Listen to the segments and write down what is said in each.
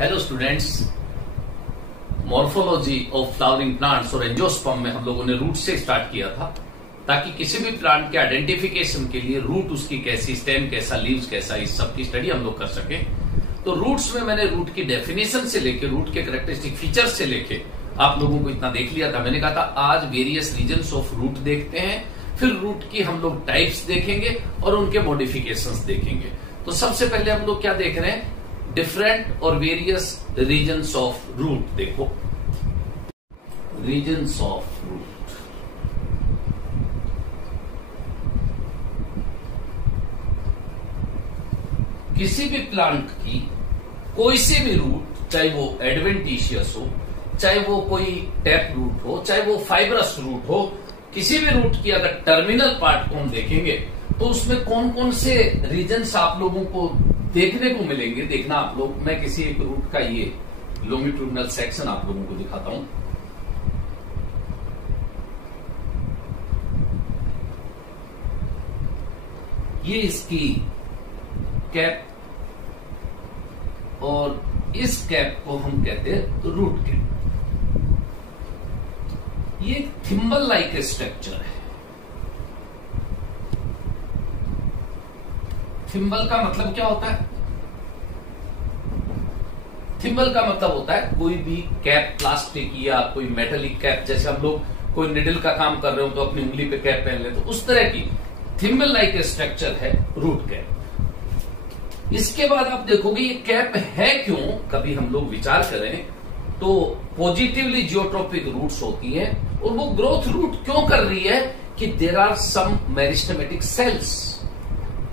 Hello students, morphology of flowering plants और angiosperm में हम लोगों ने रूट से स्टार्ट किया था ताकि किसी भी प्लांट के आइडेंटिफिकेशन के लिए रूट उसकी कैसी, स्टेम कैसा, लीव्स कैसा, इस सब की स्टडी हम लोग कर सके। तो रूट्स में मैंने रूट की डेफिनेशन से लेके रूट के कैरेक्टरिस्टिक फीचर्स से लेके आप लोगों को इतना देख लिया था। मैंने कहा था आज वेरियस रीजन्स ऑफ रूट देखते हैं, फिर रूट की हम लोग टाइप्स देखेंगे और उनके मॉडिफिकेशंस देखेंगे। तो सबसे पहले हम लोग क्या देख रहे हैं, डिफरेंट और वेरियस रीजन्स ऑफ रूट। देखो, रीजन्स ऑफ रूट, किसी भी प्लांट की कोई से भी रूट, चाहे वो एडवेंटिशियस हो, चाहे वो कोई टैप रूट हो, चाहे वो फाइब्रस रूट हो, किसी भी रूट की अगर टर्मिनल पार्ट को हम देखेंगे तो उसमें कौन कौन से रीजन्स आप लोगों को देखने को मिलेंगे। देखना आप लोग, मैं किसी एक रूट का ये लॉन्गिट्यूडिनल सेक्शन आप लोगों को दिखाता हूं। ये इसकी कैप और इस कैप को हम कहते हैं रूट कैप। ये थिम्बल लाइक स्ट्रक्चर है। थिम्बल का मतलब क्या होता है? थिम्बल का मतलब होता है कोई भी कैप, प्लास्टिक या कोई मेटेलिक कैप, जैसे हम लोग कोई निडल का काम कर रहे हो तो अपनी उंगली पे कैप पहन ले, तो उस तरह की थिम्बल लाइक स्ट्रक्चर है रूट कैप। इसके बाद आप देखोगे ये कैप है क्यों, कभी हम लोग विचार करें तो पॉजिटिवली जियोट्रोपिक रूट्स होती हैं और वो ग्रोथ रूट क्यों कर रही है कि there are some meristematic cells,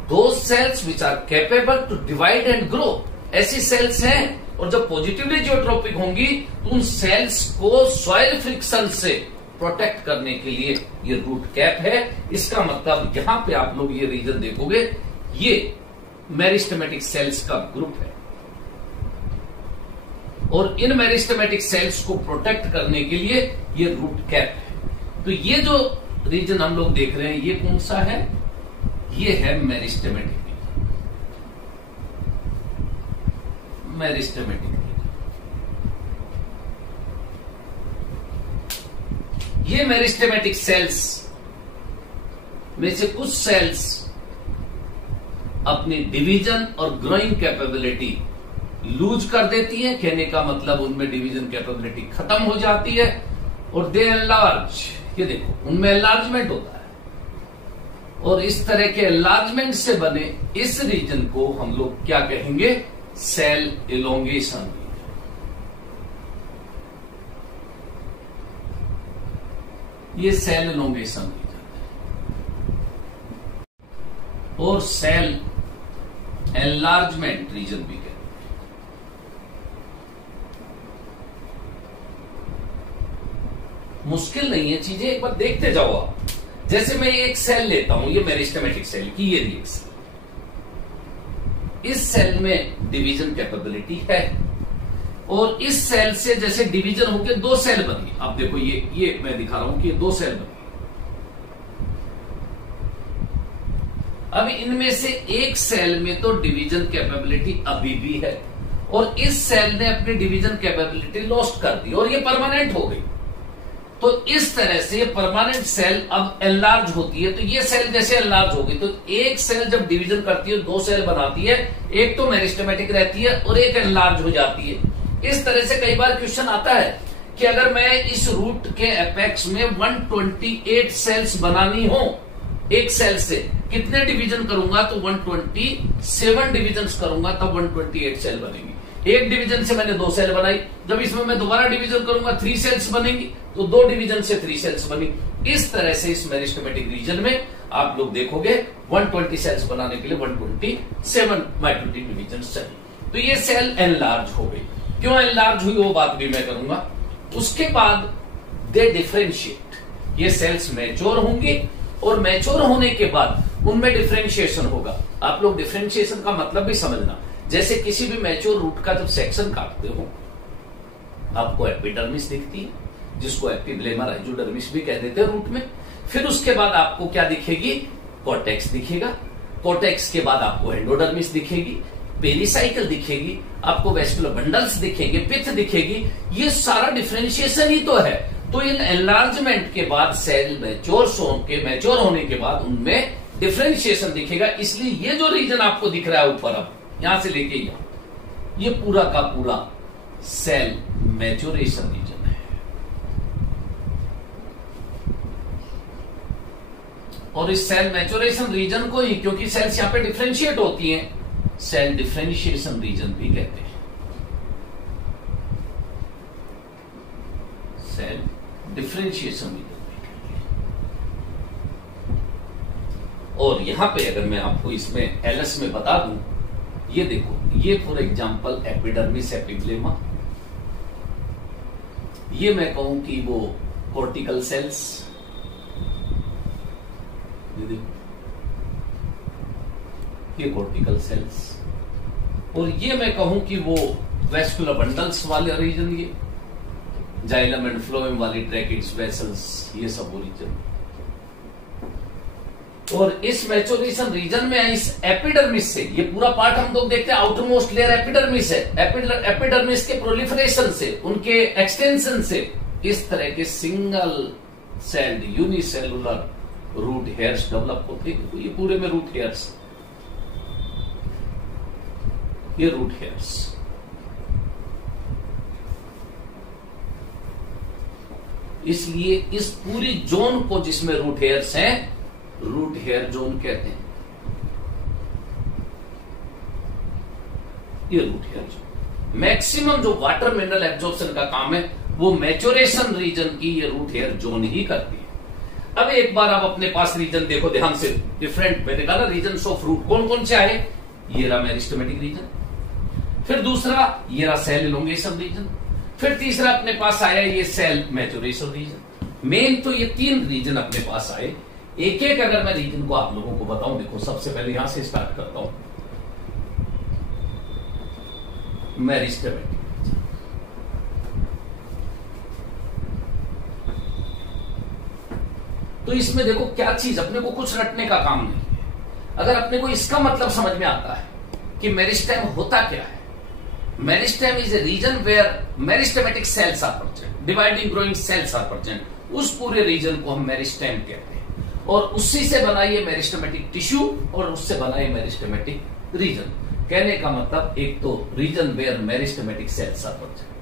those cells which are capable to divide and grow. ऐसी सेल्स हैं और जब पॉजिटिवली जियोट्रोपिक होंगी तो उन सेल्स को सॉइल फ्रिक्शन से प्रोटेक्ट करने के लिए ये रूट कैप है। इसका मतलब यहां पे आप लोग ये रीजन देखोगे, ये मेरिस्टेमेटिक सेल्स का ग्रुप है और इन मेरिस्टेमेटिक सेल्स को प्रोटेक्ट करने के लिए ये रूट कैप है। तो ये जो रीजन हम लोग देख रहे हैं ये कौन सा है? ये है मेरिस्टेमेटिक रीजन। मेरिस्टेमेटिक रीजन, ये मेरिस्टेमेटिक सेल्स में से कुछ सेल्स अपनी डिवीजन और ग्रोइंग कैपेबिलिटी लूज कर देती है। कहने का मतलब उनमें डिवीजन कैपेबिलिटी खत्म हो जाती है और दे एनलार्ज। ये देखो, उनमें एनलार्जमेंट होता है और इस तरह के एनलार्जमेंट से बने इस रीजन को हम लोग क्या कहेंगे? Cell elongation. ये सेल इलोंगेशन रीजन है और सेल एनलार्जमेंट रीजन भी कहते हैं। मुश्किल नहीं है चीजें, एक बार देखते जाओ आप। जैसे मैं एक सेल लेता हूं, ये मेरिस्टेमेटिक सेल की ये रिएक्शन, इस सेल में डिवीजन कैपेबिलिटी है और इस सेल से जैसे डिवीजन होकर दो सेल बनी। अब देखो ये मैं दिखा रहा हूं कि ये दो सेल बनी। अब इनमें से एक सेल में तो डिवीजन कैपेबिलिटी अभी भी है और इस सेल ने अपनी डिवीजन कैपेबिलिटी लॉस्ट कर दी और ये परमानेंट हो गई। तो इस तरह से ये परमानेंट सेल अब एनलार्ज होती है। तो ये सेल जैसे एनलार्ज होगी तो एक सेल जब डिवीजन करती है दो सेल बनाती है, एक तो मेरिस्टेमेटिक रहती है और एक एनलार्ज हो जाती है। इस तरह से कई बार क्वेश्चन आता है कि अगर मैं इस रूट के एपेक्स में 128 सेल्स बनानी हो, एक सेल से कितने डिवीजन करूंगा तो 127 डिवीजन करूंगा तब 128 सेल बनेंगी। एक डिवीजन से मैंने दो सेल बनाई, जब इसमें मैं दोबारा डिवीजन करूंगा 3 सेल्स बनेंगी, तो दो डिवीजन से 3 सेल्स बनी। इस तरह से इस मेरिस्टेमेटिक रीजन में आप लोग देखोगे 120 सेल्स बनाने के लिए 127 माइटोटिक डिवीजन चाहिए। तो ये सेल एनलार्ज हो गई। क्यों एनलार्ज हुई वो बात भी मैं करूंगा। उसके बाद दे डिफरेंशिएट, ये सेल्स मैच्योर होंगे और मैच्योर होने के बाद उनमें डिफरेंशिएशन होगा। आप लोग डिफरेंशिएशन का मतलब भी समझना। जैसे किसी भी मैच्योर रूट का जब सेक्शन काटते हो आपको एपिडर्मिस दिखती है, जिसको एपिब्लेमा राइजोडर्मिस भी कह देते हैं रूट में। फिर उसके बाद आपको क्या दिखेगी? कॉर्टेक्स दिखेगा। कॉर्टेक्स के बाद आपको एंडोडर्मिस दिखेगी। पेरिसाइकिल दिखेगी, आपको वेस्कुलर बंडल्स दिखेंगे, पिथ दिखेगी, ये सारा डिफरेंशिएशन ही तो है। तो इन एनलार्जमेंट के बाद सेल मैच्योर होने के बाद उनमें डिफरेंशिएशन दिखेगा। इसलिए ये जो रीजन आपको दिख रहा है ऊपर, अब यहां से लेके यहां, ये पूरा का पूरा सेल मैच्योरेशन रीजन है। और इस सेल मैच्योरेशन रीजन को ही, क्योंकि सेल्स यहां पे डिफरेंशिएट होती हैं, सेल डिफरेंशिएशन रीजन भी कहते हैं। सेल डिफरेंशिएशन रीजन भी कहते हैं। और यहां पे अगर मैं आपको इसमें एलएस में बता दूं, ये देखो, ये फॉर एग्जांपल एपिडर्मिस एपिग्लेमा, ये मैं कहूं कि वो कॉर्टिकल सेल्स, ये देखो, ये कॉर्टिकल सेल्स, और ये मैं कहूं कि वो वेस्कुलर बंडल्स वाले रीजन, ये जाइलम एंड फ्लोएम वाली ट्रैकिड्स, वेसल्स, ये सब वो रीजन। और इस मैच्योरेशन रीजन में इस एपिडर्मिस से, ये पूरा पार्ट हम लोग देखते हैं, आउटर मोस्ट लेयर एपिडर्मिस है, एपिडर्मिस के प्रोलिफरेशन से, उनके एक्सटेंशन से, इस तरह के single celled unicellular root hairs develop होते हैं। तो ये पूरे में रूट हेयर्स, ये रूट हेयर्स। इसलिए इस पूरी जोन को जिसमें रूट हेयर्स हैं, रूट हेयर जोन कहते हैं। ये रूट हेयर जोन, मैक्सिमम जो वाटर मिनरल एब्जॉर्प्शन का काम है वो मैच्योरेशन रीजन की ये रूट हेयर जोन ही करती है। अब एक बार आप अपने पास रीजन देखो ध्यान से, डिफरेंट मैंने कहा ना रीजन ऑफ रूट कौन कौन से आए, ये रहा मेरिस्टेमेटिक रीजन, फिर दूसरा ये रहा सेल इलोंगेशन रीजन, फिर तीसरा अपने पास आया ये सेल मैच्योरेशन रीजन। मेन तो ये 3 रीजन अपने पास आए। एक एक अगर मैं रीजन को आप लोगों को बताऊं, देखो सबसे पहले यहां से स्टार्ट करता हूं, मेरिस्टेमेटिक। तो इसमें देखो क्या चीज, अपने को कुछ रटने का काम नहीं है। अगर अपने को इसका मतलब समझ में आता है कि मेरिस्टेम होता क्या है, meristem is a region where meristematic cells are present, dividing growing cells are present, उस पूरे रीजन को हम मेरिस्टेम कहते हैं। और उसी से बनाइए मेरिस्टेमेटिक टिश्यू और उससे बनाइए मेरिस्टेमेटिक रीजन। कहने का मतलब एक तो region where meristematic cells are present,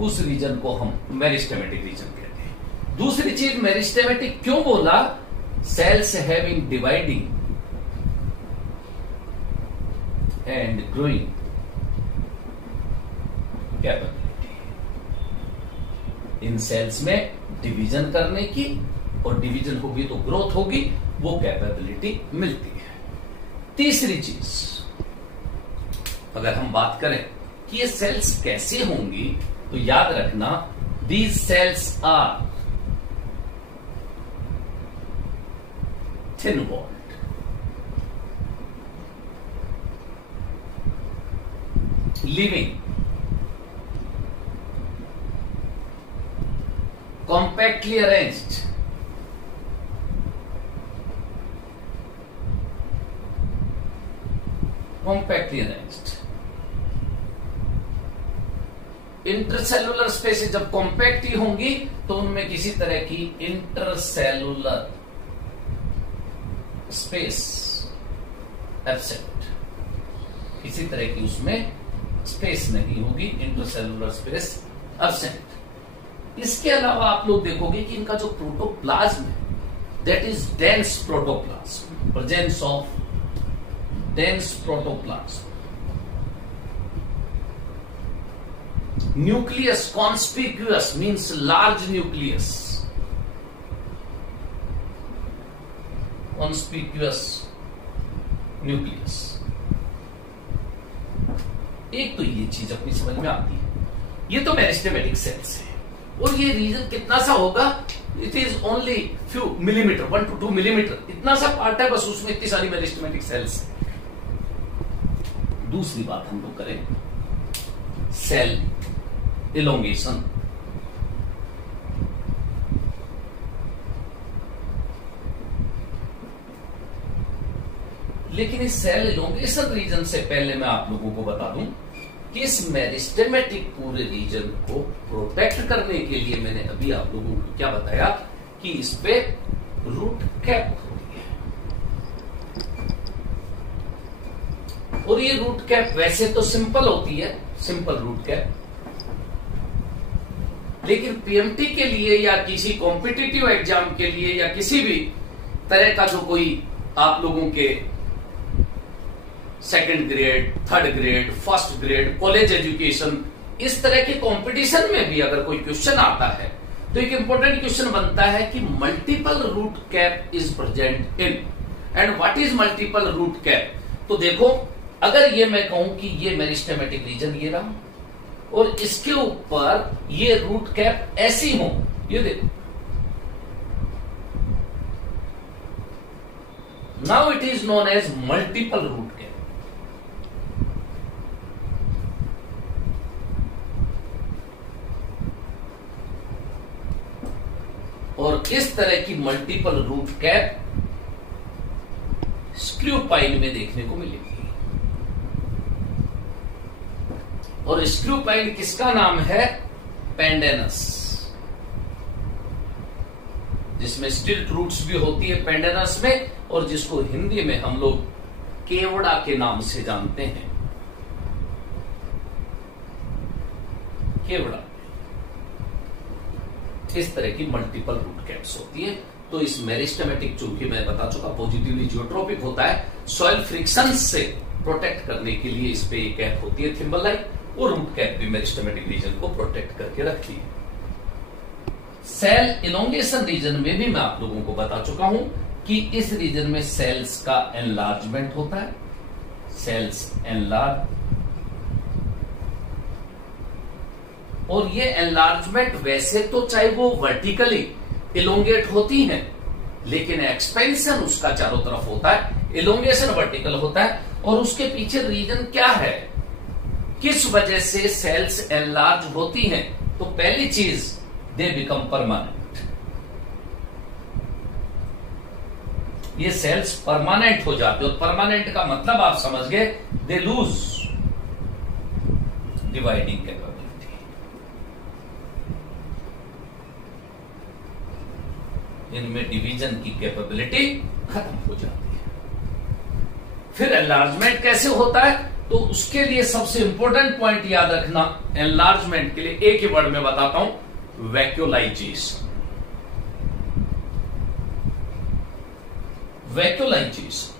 उस रीजन को हम मेरिस्टेमेटिक रीजन कहते हैं। दूसरी चीज, मेरिस्टेमेटिक क्यों बोला, cells having dividing and growing capability, इन सेल्स में डिवीजन करने की, और डिवीजन होगी तो ग्रोथ होगी, वो कैपेबिलिटी मिलती है। तीसरी चीज, अगर हम बात करें कि ये सेल्स कैसे होंगी, तो याद रखना, these cells are thin walled, living, compactly arranged, intercellular space जब कॉम्पैक्ट ही होंगी तो उनमें किसी तरह की इंटरसेलुलर स्पेस एब्सेंट, किसी तरह की उसमें स्पेस नहीं होगी, इंटरसेलुलर स्पेस एब्सेंट। इसके अलावा आप लोग देखोगे कि इनका जो प्रोटोप्लाज्म है, that is dense protoplasm, presence of dense protoplasm. Nucleus conspicuous means large nucleus, conspicuous nucleus. एक तो ये चीज अपनी समझ में आती है, ये तो मेरिस्टेमेटिक सेल्स है, और ये रीजन कितना सा होगा, it is only few millimetre, 1 to 2 millimetre, इतना सा पार्ट है बस, उसमें इतनी सारी मेरिस्टेमेटिक सेल्स है। दूसरी बात हम लोग करें सेल इलोंगेशन। लेकिन इस सेल इलोंगेशन रीजन से पहले मैं आप लोगों को बता दूं कि इस मेरिस्टेमेटिक पूरे रीजन को प्रोटेक्ट करने के लिए मैंने अभी आप लोगों को क्या बताया कि इस पे रूट कैप होती है। और ये रूट कैप वैसे तो सिंपल होती है, सिंपल रूट कैप, लेकिन पीएमटी के लिए या किसी कॉम्पिटिटिव एग्जाम के लिए या किसी भी तरह का जो कोई आप लोगों के second grade, third grade, first grade, college education, इस तरह के कंपटीशन में भी अगर कोई क्वेश्चन आता है तो एक इंपॉर्टेंट क्वेश्चन बनता है कि multiple root cap is present in, and what is multiple root cap. तो देखो, अगर ये मैं कहूं कि ये मेरिस्टेमेटिक रीजन ये रहा और इसके ऊपर ये रूट कैप ऐसी हो, ये देखो, now it is known as multiple root cap. और इस तरह की multiple root cap screw pine में देखने को मिलेगी। और स्क्रू पाइन किसका नाम है? पेंडेनस, जिसमें स्टिल्ट रूट्स भी होती है पेंडेनस में, और जिसको हिंदी में हम लोग केवड़ा के नाम से जानते हैं। केवड़ा, इस तरह की मल्टीपल रूट कैप्स होती है। तो इस मेरिस्टेमेटिक, चूंकि मैं बता चुका पॉजिटिवली जियोट्रोपिक होता है, सॉइल फ्रिक्शन से प्रोटेक्ट करने के लिए इस पे एक कैप होती है थिम्बल लाइक, और रूट कैप भी मेरिस्टेमेटिक रीजन को प्रोटेक्ट करके रखती है। सेल इलोंगेशन रीजन में भी मैं आप लोगों को बता चुका हूं कि इस रीजन में सेल्स का एनलार्जमेंट होता है, सेल्स एनलार्ज, और ये एनलार्जमेंट वैसे तो चाहे वो वर्टिकली इलोंगेट होती हैं, लेकिन एक्सपेंशन उसका चारों तरफ होता है, इलोंगेशन वर्टिकल होता है। और उसके पीछे रीजन क्या है, किस वजह से सेल्स एनलार्ज होती हैं? तो पहली चीज, दे बिकम परमानेंट। ये सेल्स परमानेंट हो जाते हैं, और परमानेंट का मतलब आप समझ गए, दे लूज डिवाइडिंग कैपेबिलिटी। इनमें डिवीजन की कैपेबिलिटी खत्म हो जाती है। फिर एनलार्जमेंट कैसे होता है? तो उसके लिए सबसे इंपॉर्टेंट पॉइंट याद रखना, एनलार्जमेंट के लिए एक ही वर्ड में बताता हूं, वैक्यूलाइजेशन। वैक्यूलाइजेशन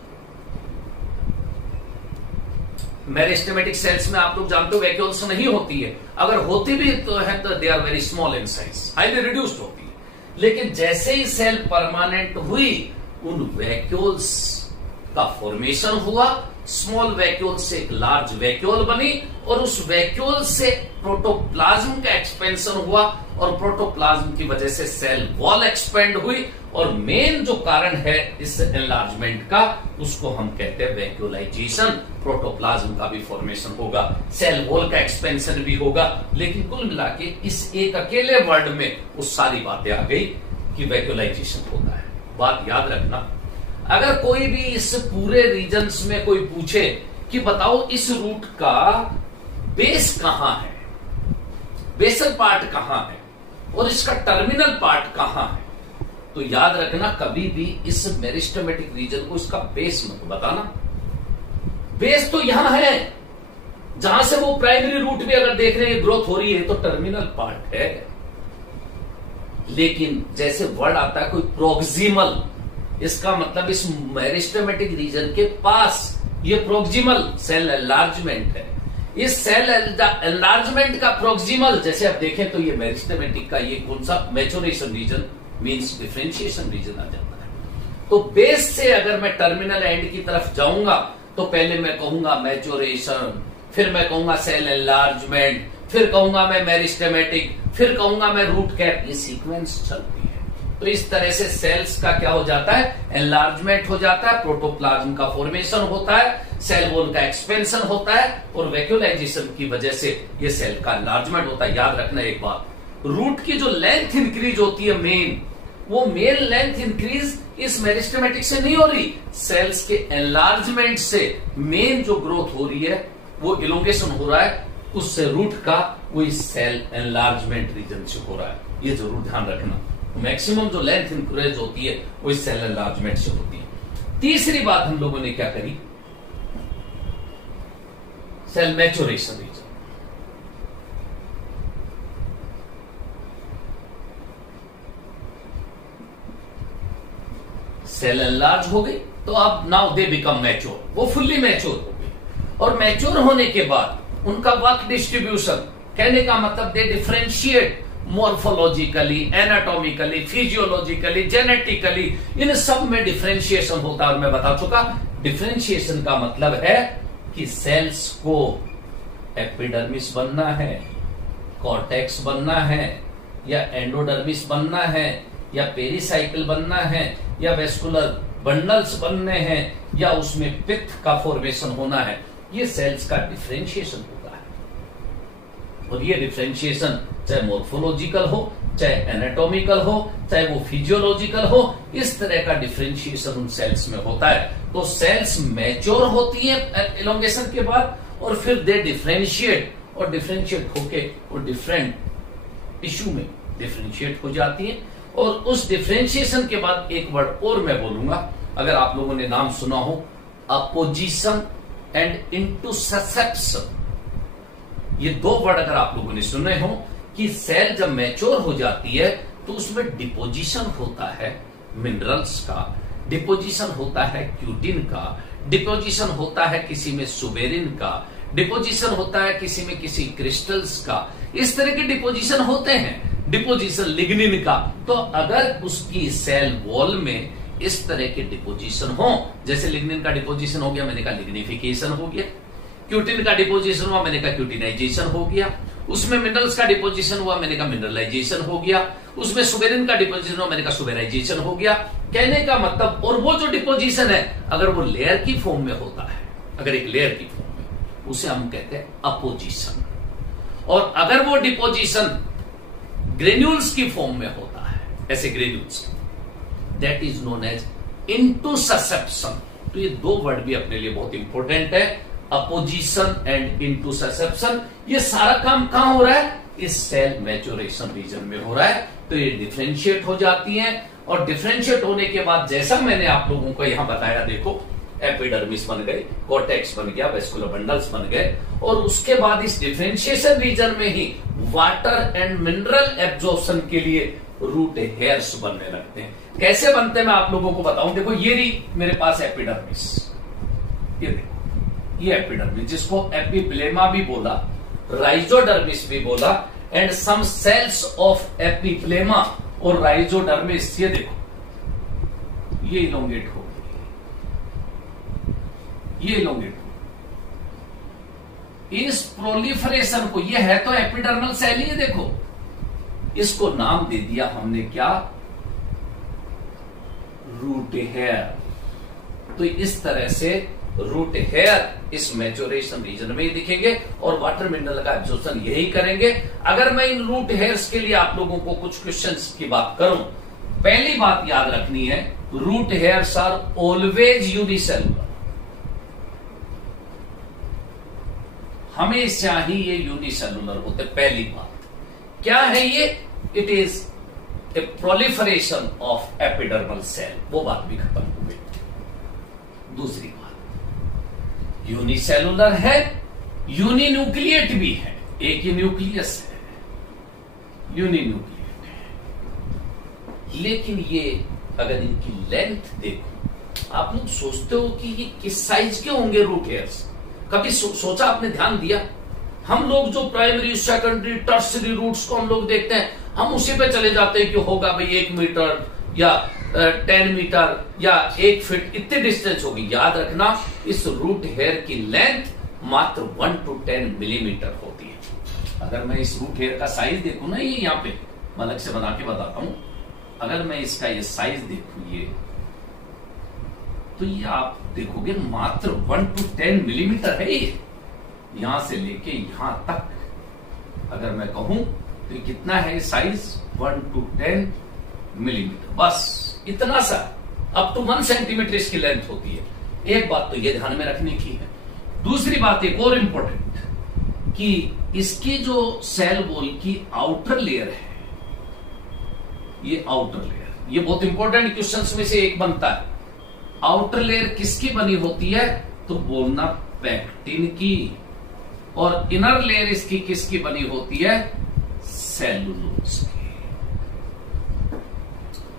मेरिस्टेमेटिक सेल्स में आप लोग जानते हो वैक्यूल्स नहीं होती है, अगर होती भी तो है तो they are very small in size, highly reduced होती है। लेकिन जैसे ही सेल परमानेंट हुई, उन वैक्यूल्स का फॉर्मेशन हुआ, स्मॉल वैक्यूल से एक लार्ज वैक्यूल बनी, और उस वैक्यूल से प्रोटोप्लाज्म का एक्सपेंशन हुआ, और प्रोटोप्लाज्म की वजह से सेल वॉल एक्सपेंड हुई। और मेन जो कारण है इस एनलार्जमेंट का, उसको हम कहते हैं वैक्यूलाइजेशन। प्रोटोप्लाज्म का भी फॉर्मेशन होगा, सेल वॉल का एक्सपेंशन भी होगा, लेकिन कुल मिला के इस एक अकेले वर्ड में वो सारी बातें आ गई कि वैक्यूलाइजेशन होता है। बात याद रखना, अगर कोई भी इस पूरे रीजन्स में कोई पूछे कि बताओ इस रूट का बेस कहां है, बेसल पार्ट कहां है, और इसका टर्मिनल पार्ट कहां है, तो याद रखना कभी भी इस मेरिस्टेमेटिक रीजन को इसका बेस मत बताना। बेस तो यहां है, जहां से वो प्राइमरी रूट भी अगर देख रहे हैं ग्रोथ हो रही है, तो टर्मिनल पार्ट है। लेकिन जैसे वर्ड आता है कोई प्रोक्सिमल, इसका मतलब इस मेरिस्टेमेटिक रीजन के पास ये प्रोक्सिमल सेल एनलार्जमेंट है। इस सेल एनलार्जमेंट का प्रोक्सिमल जैसे आप देखें तो ये मेरिस्टेमेटिक का ये कौन सा maturation region means differentiation region आ जाता है। तो बेस से अगर मैं टर्मिनल एंड की तरफ जाऊंगा तो पहले मैं कहूंगा मैच्योरेशन, फिर मैं कहूंगा सेल एनलार्जमेंट, फिर कहूंगा मैं मेरिस्टेमेटिक, फिर कहूंगा मैं रूट कैप। ये सीक्वेंस चलती है। तो इस तरह से सेल्स का क्या हो जाता है, एनलार्जमेंट हो जाता है, प्रोटोप्लाज्म का फॉर्मेशन होता है, सेल वॉल का एक्सपेंशन होता है, और वैक्यूलाइजेशन की वजह से ये सेल का एनलार्जमेंट होता है। याद रखना एक बात, रूट की जो लेंथ इंक्रीज होती है मेन, वो मेन लेंथ इंक्रीज इस मेरिस्टेमेटिक से नहीं हो रही, सेल्स के एनलार्जमेंट से मेन जो ग्रोथ हो रही है वो इलोंगेशन हो रहा है, उससे रूट का वो इस सेल एनलार्जमेंट रीजन से हो रहा है। ये जरूर ध्यान रखना, मैक्सिमम जो लेंथ इंक्रीज होती है वो इस सेल एनलार्जमेंट से होती है। तीसरी बात हम लोगों ने क्या करी, cell maturation region. Cell enlarge हो गई तो अब नाउ दे बिकम मैच्योर, वो फुल्ली मैच्योर हो गई। और मैच्योर होने के बाद उनका वर्क डिस्ट्रीब्यूशन, कहने का मतलब they differentiate morphologically, anatomically, physiologically, genetically, इन सब में डिफरेंशिएशन होता है। और मैं बता चुका, डिफरेंशिएशन का मतलब है कि सेल्स को एपिडर्मिस बनना है, कॉर्टेक्स बनना है, या एंडोडर्मिस बनना है, या पेरिसाइकिल बनना है, या वेस्कुलर बंडल्स बनने हैं, या उसमें पित्त का फॉर्मेशन होना है। ये सेल्स का डिफरेंशिएशन होता है। और ये डिफरेंशिएशन चाहे मॉर्फोलॉजिकल हो, चाहे एनाटॉमिकल हो, चाहे वो फिजियोलॉजिकल हो, इस तरह का डिफरेंशिएशन उन सेल्स में होता है। तो सेल्स मैच्योर होती है इलोंगेशन के बाद, और फिर दे डिफरेंशिएट, और डिफरेंशिएट होके वो डिफरेंट टिश्यू में डिफरेंशिएट हो जाती है। और उस डिफरेंशिएशन के बाद एक वर्ड और मैं बोलूंगा, अगर आप लोगों ने नाम सुना हो, अपोजिशन एंड इंटुससेप्शन। ये दो वर्ड अगर आप लोगों ने सुने हो कि सेल जब मैच्योर हो जाती है तो उसमें डिपोजिशन होता है मिनरल्स का, डिपोजिशन होता है क्यूटिन का, डिपोजिशन होता है किसी में सुबेरिन का, डिपोजिशन होता है किसी में किसी क्रिस्टल्स का, इस तरह के डिपोजिशन होते हैं, डिपोजिशन लिग्निन का। तो अगर उसकी सेल वॉल में इस तरह के डिपोजिशन हो, जैसे लिग्निन का डिपोजिशन हो गया, मैंने कहा लिग्निफिकेशन हो गया, क्यूटिन का डिपोजिशन हुआ, मैंने कहा क्यूटिनाइजेशन हो गया, उसमें मिनरल्स का डिपोजिशन हुआ, मैंने कहा मिनरलाइजेशन हो गया, उसमें सुबेरिन का डिपोजिशन हुआ, मैंने कहा सुबेराइजेशन हो गया। कहने का मतलब, और वो जो डिपोजिशन है अगर वो लेयर की फॉर्म में होता है, अगर एक लेयर की फॉर्म में, उसे हम कहते हैं अपोजिशन। और अगर वो डिपोजिशन ग्रेन्यूल्स की फॉर्म में होता है, ऐसे granules, that is known as intussusception. तो ये दो वर्ड भी अपने लिए बहुत इंपॉर्टेंट है, अपोजिशन एंड इंटुससेप्शन। ये सारा काम कहां हो रहा है, इस सेल मैच्योरेशन रीजन में हो रहा है। तो ये डिफरेंशिएट हो जाती है, और डिफरेंशिएट होने के बाद जैसा मैंने आप लोगों को यहां बताया, देखो एपिडर्मिस बन गए, कॉर्टेक्स बन गया, वेस्कुलर बंडल्स बन गए, और उसके बाद इस डिफरेंशिएशन रीजन में ही वाटर एंड मिनरल एब्जॉर्प्शन के लिए रूट हेयर्स बनने लगते हैं। कैसे बनते हैं मैं आप लोगों को बताऊं। देखो ये रही मेरे पास एपिडर्मिस, ये देखो ये एपिडर्मिस, जिसको एपिप्लेमा भी बोला, राइजोडर्मिस भी बोला, and some cells of epiblema और राइजोडर्मिस। ये देखो ये इलोंगेट हो, ये इलोंगेट हो। इस प्रोलिफरेशन को, ये है तो एपिडर्मल सेल ही है, देखो इसको नाम दे दिया हमने क्या, रूट हेयर। तो इस तरह से रूट हेयर इस मैच्योरेशन रीजन में ही दिखेंगे, और वाटर मिनरल का एब्जॉर्प्शन यही करेंगे। अगर मैं इन रूट हेयर्स के लिए आप लोगों को कुछ क्वेश्चंस की बात करूं, पहली बात याद रखनी है, root hairs are always unicellular, हमेशा ही ये यूनिसेलुलर होते। पहली बात क्या है ये, it is a proliferation of epidermal cell, वो बात भी खत्म हो गई। दूसरी बात, यूनिसेलुलर है, यूनिन्यूक्लिएट भी है, एक ही न्यूक्लियस है, यूनिन्यूक्लिएट है। लेकिन ये अगर इनकी लेंथ देखो, आप लोग सोचते हो कि ये किस साइज के होंगे रूट हेयर्स, कभी सोचा आपने, ध्यान दिया? हम लोग जो प्राइमरी, सेकेंडरी, टर्सरी रूट्स को हम लोग देखते हैं, हम उसी पे चले जाते हैं कि होगा भाई 1 मीटर या 10 मीटर या 1 फीट, इतने डिस्टेंस होगी। याद रखना, इस रूट हेयर की लेंथ मात्र 1 to 10 मिलीमीटर होती है। अगर मैं इस रूट हेयर का साइज देखूं ना, ये यहाँ पे मैं अलग से बना के बताता हूं, अगर मैं इसका ये साइज देखूं, ये तो ये आप देखोगे मात्र 1 to 10 मिलीमीटर है। ये यहां से लेके यहां तक अगर मैं कहूं तो कितना है साइज, 1 to 10 मिलीमीटर, बस इतना सा, अप टू 1 सेंटीमीटर इसकी लेंथ होती है। एक बात तो ये ध्यान में रखने की है। दूसरी बात एक और इंपॉर्टेंट, कि इसकी जो सेल वॉल की आउटर लेयर है, ये आउटर लेयर, ये बहुत इंपॉर्टेंट क्वेश्चंस में से एक बनता है। आउटर लेयर किसकी बनी होती है? तो बोलना पैक्टिन की। और इनर लेयर इसकी किसकी बनी होती है? सेलुलोज की।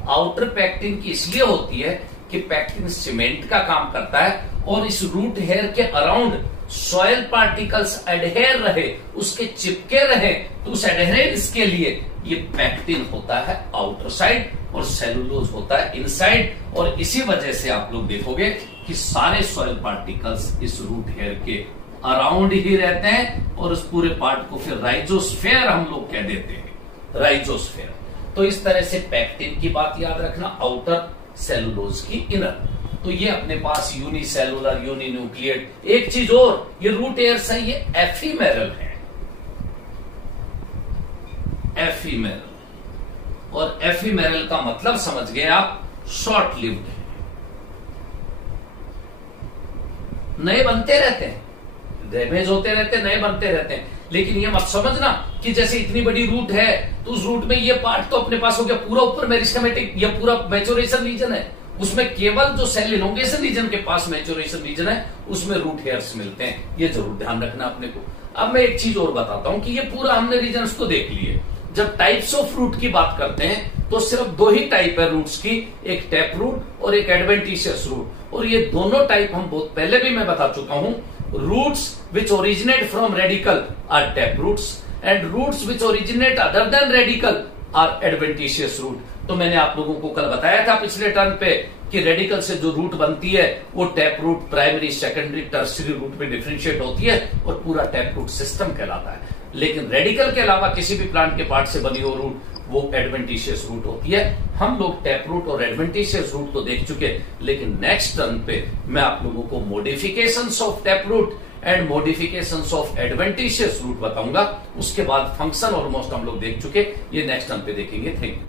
आउटर पैक्टिन की इसलिए होती है कि पैक्टिन सीमेंट का काम करता है, और इस रूट हेयर के अराउंड सॉइल पार्टिकल्स एडहेर रहे, उसके चिपके रहे, तो उस एडहेरेंस के लिए ये पैक्टिन होता है आउटर साइड और सेलुलोज होता है इनसाइड। और इसी वजह से आप लोग देखोगे कि सारे सॉइल पार्टिकल्स इस रूट हेयर के अराउंड ही रहते हैं, और उस पूरे पार्ट को फिर राइजोस्फेयर हम लोग कह देते हैं, राइजोस्फेयर। तो इस तरह से पैक्टिन की बात याद रखना, आउटर, सेलुलोज की इनर। तो ये अपने पास यूनिसेलुलर, यूनिन्यूक्लिएट। एक चीज और, ये रूट हेयर्स है, ये एफीमेरल है, एफीमेरल। और एफीमेरल का मतलब समझ गए आप, शॉर्ट लिव्ड है, नए बनते रहते हैं, डैमेज होते रहते हैं, नए बनते रहते हैं। लेकिन ये मत समझना कि जैसे इतनी बड़ी रूट है तो उस रूट में ये पार्ट तो अपने पास हो गया, पूरा ऊपर मेरिस्टेमेटिक या पूरा मैच्योरेशन रीजन है, उसमें केवल जो सेल इनोंगेशन रीजन के पास मैच्योरेशन रीजन है उसमें रूट हेयर्स मिलते हैं। ये जरूर ध्यान रखना अपने को। अब मैं एक चीज और बताता हूं कि ये पूरा हमने रीजन को देख लिए। जब टाइप्स ऑफ रूट की बात करते हैं तो सिर्फ दो ही टाइप है रूट्स की, एक टैप रूट और एक एडवेंटिशियस रूट। और ये दोनों टाइप हम बहुत पहले भी मैं बता चुका हूं। Roots which originate from radicle are tap roots, and roots which originate other than radicle are adventitious root. तो मैंने आप लोगों को कल बताया था पिछले टर्न पे कि रेडिकल से जो रूट बनती है वो tap root, primary, secondary, tertiary root में डिफरेंशिएट होती है और पूरा टैप रूट सिस्टम कहलाता है। लेकिन रेडिकल के अलावा किसी भी प्लांट के पार्ट से बनी हो रूट वो एडवेंटिशियस रूट होती है। हम लोग टैप रूट और एडवेंटिशियस रूट तो देख चुके, लेकिन नेक्स्ट टर्न पे मैं आप लोगों को modifications of tap root and modifications of adventitious root बताऊंगा। उसके बाद फंक्शन ऑलमोस्ट हम लोग देख चुके, ये नेक्स्ट टर्न पे देखेंगे। Thank you.